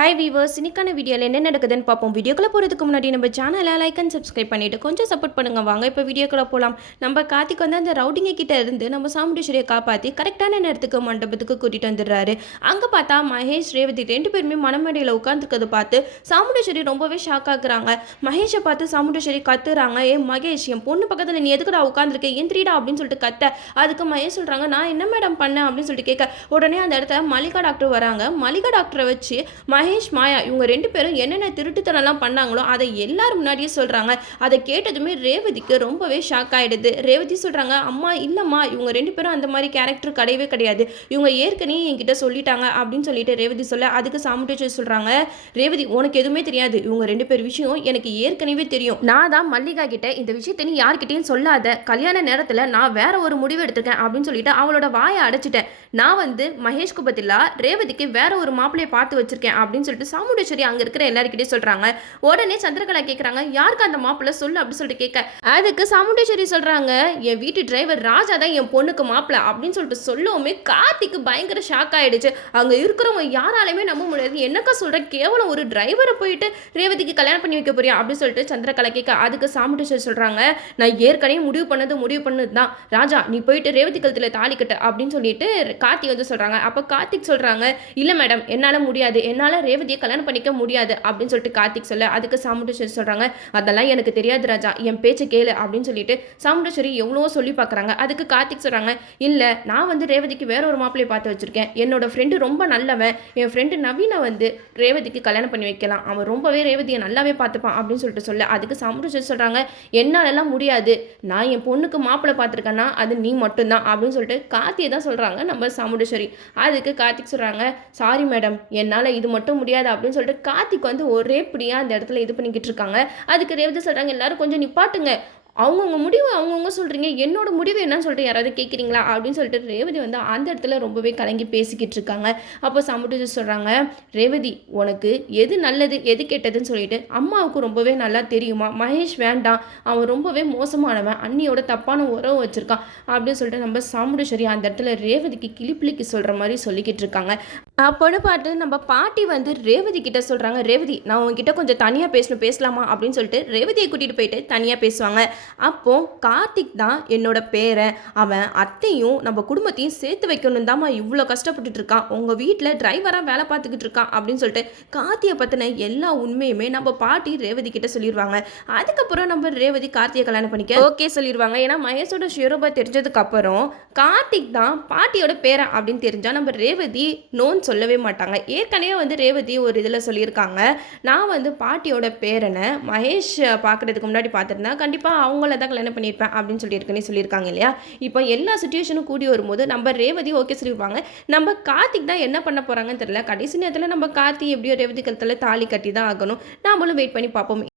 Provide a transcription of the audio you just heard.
Hi viewers, இன்னைக்கான வீடியோவில் என்ன நடக்குதுன்னு பார்ப்போம். வீடியோக்குள்ளே போகிறதுக்கு முன்னாடி நம்ம சேனலை லைக் அண்ட் சப்ஸ்கிரைப் பண்ணிவிட்டு கொஞ்சம் சப்போர்ட் பண்ணுங்கள். வாங்க இப்போ வீடியோக்குள்ளே போகலாம். நம்ம கார்த்திக் வந்து அந்த ரவுடிங்க கிட்ட இருந்து நம்ம சாமுண்டீஸ்வரியை காப்பாற்றி கரெக்டான நேரத்துக்கு மண்டபத்துக்கு கூட்டிகிட்டு வந்துடுறாரு. அங்கே பார்த்தா மகேஷ், ரேவதி 2 பேருமே மணமேடையில் உட்காந்துருக்கிறத பார்த்து சாமுண்டீஸ்வரி ரொம்பவே ஷாக் ஆகுறாங்க. மகேஷை பார்த்து சாமுண்டீஸ்வரி கத்துறாங்க, ஏ மகேஷ், என் பொண்ணு பக்கத்தில் நீ எதுக்குடா உட்காந்துருக்க, எந்திரிடா அப்படின்னு சொல்லிட்டு கத்த. அதுக்கு மகேஷ் சொல்கிறாங்க, நான் என்ன மேடம் பண்ணேன் அப்படின்னு சொல்லிட்டு கேட்க, உடனே அந்த இடத்துல மல்லிகா டாக்டர் வராங்க. மல்லிகா டாக்டரை வச்சு மகேஷ், மாயா இவங்க 2 பேரும் என்னென்ன திருட்டுத்தனம்லாம் பண்ணாங்களோ அதை எல்லாரும் முன்னாடியே சொல்கிறாங்க. அதை கேட்டதுமே ரேவதிக்கு ரொம்பவே ஷாக் ஆகிடுது. ரேவதி சொல்கிறாங்க, அம்மா இல்லைம்மா, இவங்க 2 பேரும் அந்த மாதிரி கேரக்டர் கிடையவே கிடையாது, இவங்க ஏற்கனவே என்கிட்ட சொல்லிட்டாங்க அப்படின்னு சொல்லிட்டு ரேவதி சொல்ல, அதுக்கு சாமுண்டீஸ்வரி சொல்கிறாங்க, ரேவதி உனக்கு எதுவுமே தெரியாது, இவங்க 2 பேர் விஷயம் எனக்கு ஏற்கனவே தெரியும். நான் தான் மல்லிகா கிட்ட இந்த விஷயத்தை நீ யார்கிட்டையும் சொல்லாத, கல்யாண நேரத்தில் நான் வேற ஒரு முடிவு எடுத்திருக்கேன் அப்படின்னு சொல்லிட்டு அவளோட வாயை அடைச்சிட்டேன். நான் வந்து மகேஷ்க்கு பதிலாக ரேவதிக்கு வேற ஒரு மாப்பிள்ளையை பார்த்து வச்சிருக்கேன் அப்படின்னு சொல்லிட்டு சாமுண்டீஸ்வரி அங்கே இருக்கிற எல்லாருக்கிட்டையும் சொல்கிறாங்க. உடனே சந்திரகலா கேட்குறாங்க, யாருக்கு அந்த மாப்பிள்ளை சொல்லு அப்படின்னு சொல்லிட்டு கேட்க, அதுக்கு சாமுண்டீஸ்வரி சொல்கிறாங்க, என் வீட்டு டிரைவர் ராஜா தான் என் பொண்ணுக்கு மாப்பிள்ளை அப்படின்னு சொல்லிட்டு சொல்லவுமே கார்த்திக்கு பயங்கர ஷாக் ஆகிடுச்சு. அங்கே இருக்கிறவங்க யாராலையுமே நம்ப முடியாது, என்னக்கா சொல்கிற, கேவலம் ஒரு டிரைவரை போயிட்டு ரேவதிக்கு கல்யாணம் பண்ணி வைக்க போறியா அப்படின்னு சொல்லிட்டு சந்திரகலா கேட்க, அதுக்கு சாமுண்டீஸ்வரி சொல்கிறாங்க, நான் ஏற்கனவே முடிவு பண்ணது தான், ராஜா நீ போயிட்டு ரேவதி கழுத்தில் தாலி கட்டு அப்படின்னு சொல்லிட்டு கார்த்திக் வந்து சொல்கிறாங்க. அப்போ கார்த்திக் சொல்கிறாங்க, இல்லை மேடம் என்னால் முடியாது, என்னால் ரேவதியை கல்யாணம் பண்ணிக்க முடியாது அப்படின்னு சொல்லிட்டு கார்த்திக் சொல்ல, அதுக்கு சாமுண்டீஸ்வரி சொல்கிறாங்க, அதெல்லாம் எனக்கு தெரியாது ராஜா, என் பேச்சை கேளு அப்படின்னு சொல்லிட்டு சாமுண்டீஸ்வரி எவ்வளவோ சொல்லி பார்க்குறாங்க. அதுக்கு கார்த்திக் சொல்கிறாங்க, இல்லை நான் வந்து ரேவதிக்கு வேற ஒரு மாப்பிள்ளையை பார்த்து வச்சுருக்கேன், என்னோட ஃப்ரெண்டு ரொம்ப நல்லவன், என் ஃப்ரெண்டு நவீனை வந்து ரேவதிக்கு கல்யாணம் பண்ணி வைக்கலாம், அவன் ரொம்பவே ரேவதியை நல்லாவே பார்த்துப்பான் அப்படின்னு சொல்லிட்டு சொல்ல, அதுக்கு சாமுண்டீஸ்வரி சொல்கிறாங்க, என்னாலெல்லாம் முடியாது, நான் என் பொண்ணுக்கு மாப்பிள்ளை பார்த்துருக்கேன்னா அது நீ மட்டும்தான் அப்படின்னு சொல்லிட்டு கார்த்தியை தான் சொல்கிறாங்க நம்ம சாமுண்டீஸ்வரி. அதுக்கு கார்த்திக் சொல்கிறாங்க, சாரி மேடம் என்னால் இது மட்டும் முடியாது அப்படின்னு சொல்லிட்டு கார்த்திக் வந்து ஒரே பிடியாக அந்த இடத்துல இது பண்ணிக்கிட்டு இருக்காங்க. அதுக்கு ரேவதி சொல்கிறாங்க, எல்லாரும் கொஞ்சம் நிப்பாட்டுங்க, அவங்கவுங்க முடிவு அவங்கவுங்க சொல்கிறீங்க, என்னோட முடிவு என்னன்னு சொல்லிட்டு யாராவது கேட்குறீங்களா அப்படின்னு சொல்லிட்டு ரேவதி வந்து அந்த இடத்துல ரொம்பவே கலங்கி பேசிக்கிட்டு இருக்காங்க. அப்போ சாமுண்டீஸ்வரி சொல்கிறாங்க, ரேவதி உனக்கு எது நல்லது எது கெட்டதுன்னு சொல்லிட்டு அம்மாவுக்கு ரொம்பவே நல்லா தெரியுமா, மகேஷ் வேண்டாம், அவன் ரொம்பவே மோசமானவன், அண்ணியோட தப்பான உறவு வச்சுருக்கான் அப்படின்னு சொல்லிட்டு நம்ம சாமுண்டீஸ்வரி அந்த இடத்துல ரேவதிக்கு கிளிப்பிளிக்கு சொல்கிற மாதிரி சொல்லிக்கிட்டு இருக்காங்க. அப்போன்னு பார்த்து நம்ம பாட்டி வந்து ரேவதி கிட்ட சொல்கிறாங்க, ரேவதி நான் உங்ககிட்ட கொஞ்சம் தனியாக பேசலாமா அப்படின்னு சொல்லிட்டு ரேவதியை கூட்டிகிட்டு போயிட்டு தனியாக பேசுவாங்க. அப்போ கார்த்திக் தான் என்னோட பேரன், அவன் அத்தையும் நம்ம குடும்பத்தையும் சேர்த்து வைக்கணும் தாம்மா இவ்வளோ கஷ்டப்பட்டுட்டு இருக்கான், உங்கள் வீட்டில் டிரைவராக வேலை பார்த்துக்கிட்டு இருக்கான் அப்படின்னு சொல்லிட்டு கார்த்தியை பற்றின எல்லா உண்மையுமே நம்ம பாட்டி ரேவதி கிட்ட சொல்லிடுவாங்க. அதுக்கப்புறம் நம்ம ரேவதி கார்த்தியை கல்யாணம் பண்ணிக்க ஓகே சொல்லிடுவாங்க. ஏன்னா மகேஷோட ஷியோரூபா தெரிஞ்சதுக்கு அப்புறம் கார்த்திக் தான் பாட்டியோட பேரன் அப்படின்னு தெரிஞ்சால் நம்ம ரேவதி நோன்னு சொல்லவே மாட்டாங்க. ஏற்கனவே வந்து ரேவதி ஒரு இதில் சொல்லியிருக்காங்க, நான் வந்து பாட்டியோட பேரனை மகேஷ் பார்க்குறதுக்கு முன்னாடி பார்த்துருந்தேன், கண்டிப்பாக அவங்கள தான் கல்யாணம் பண்ணியிருப்பேன் அப்படின்னு சொல்லியிருக்காங்க இல்லையா. இப்போ எல்லா சுச்சுவேஷனும் கூடி வரும்போது நம்ம ரேவதி ஓகே சொல்லியிருப்பாங்க. நம்ம கார்த்திக் தான் என்ன பண்ண போகிறாங்கன்னு தெரியல. கடைசி நேரத்தில் நம்ம கார்த்திக் எப்படியோ ரேவதி கழுத்தில் தாலி கட்டி தான் ஆகணும். நாமளும் வெயிட் பண்ணி பார்ப்போம்.